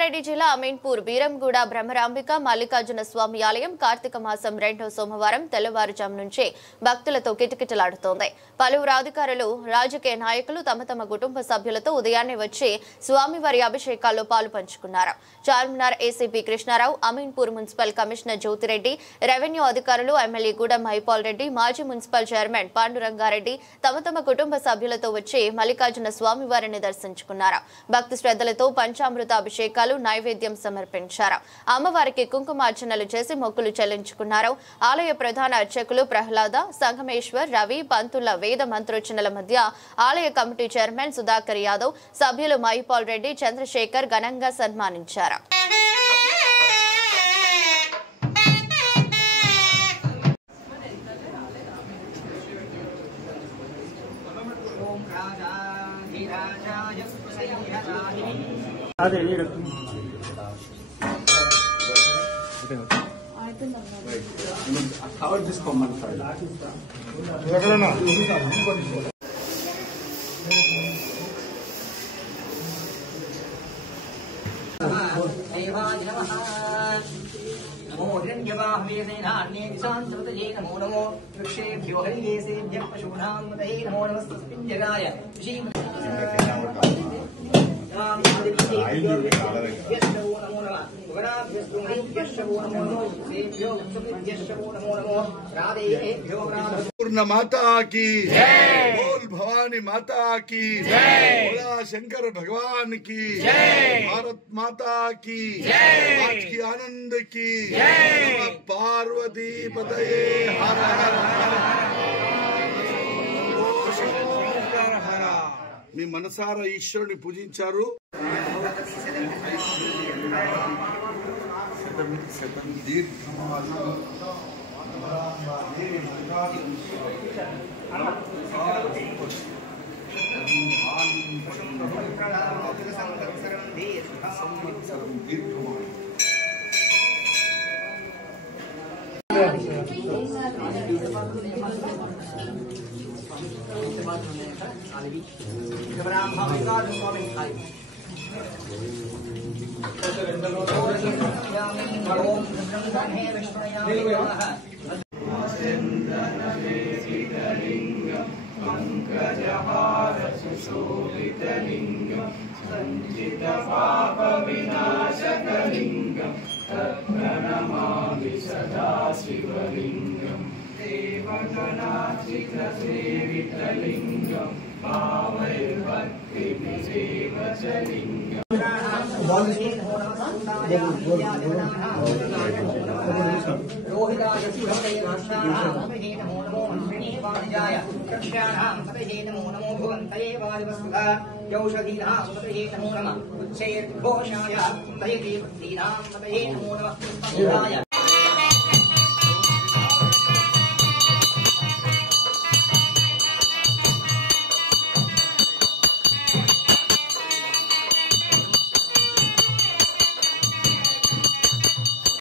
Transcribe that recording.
రంగారెడ్డి జిల్లా అమీన్పూర్ బీరంగూడ బ్రహ్మరాంబిక మల్లికార్జున స్వామి ఆలయం కార్తీక మాసం 2వ సోమవారం తెల్లవారుజాము నుంచే భక్తులతో కిటకిటలాడుతోంది. పలువురు అధికారులు, రాజకీయ నాయకులు తమ తమ కుటుంబ సభ్యులతో ఉదయాన్నే వచ్చి స్వామివారి అభిషేకాల్లో పాలు పంచుకున్నారు. Charminar ACP Krishna Rao, Ameenpur municipal commissioner Jyothi Reddy, revenue అధికారులు, ఎమ్మెల్యే గూడెం మహిపాల్ రెడ్డి, మాజీ మున్సిపల్ చైర్మన్ పాండురంగారెడ్డి తమ తమ కుటుంబ సభ్యులతో వచ్చి మల్లికార్జున స్వామివారిని దర్శించుకున్నారు. భక్తి శ్రద్ధలతో పంచామృత అభిషేకాలు, నైవేద్యం సమర్పించారు. అమ్మవారికి కుంకుమార్చనలు చేసి మొక్కులు చెల్లించుకున్నారు. ఆలయ ప్రధాన అర్చకులు ప్రహ్లాద, సంగమేశ్వర్, రవి పంతుల వేద మంత్రోచ్చనల మధ్య ఆలయ కమిటీ చైర్మన్ సుధాకర్ యాదవ్, సభ్యులు మహిపాల్ రెడ్డి, చంద్రశేఖర్ ఘనంగా సన్మానించారు. How is this common card? पूर्ण माता की जय, बोल भवानी माता की जय, बोला शंकर भगवान की जय, भारत माता की जय, आज की आनंद की जय, पार्वती पतये हर हर हर। మీ మనసారా ఈశ్వరుని పూజించారు.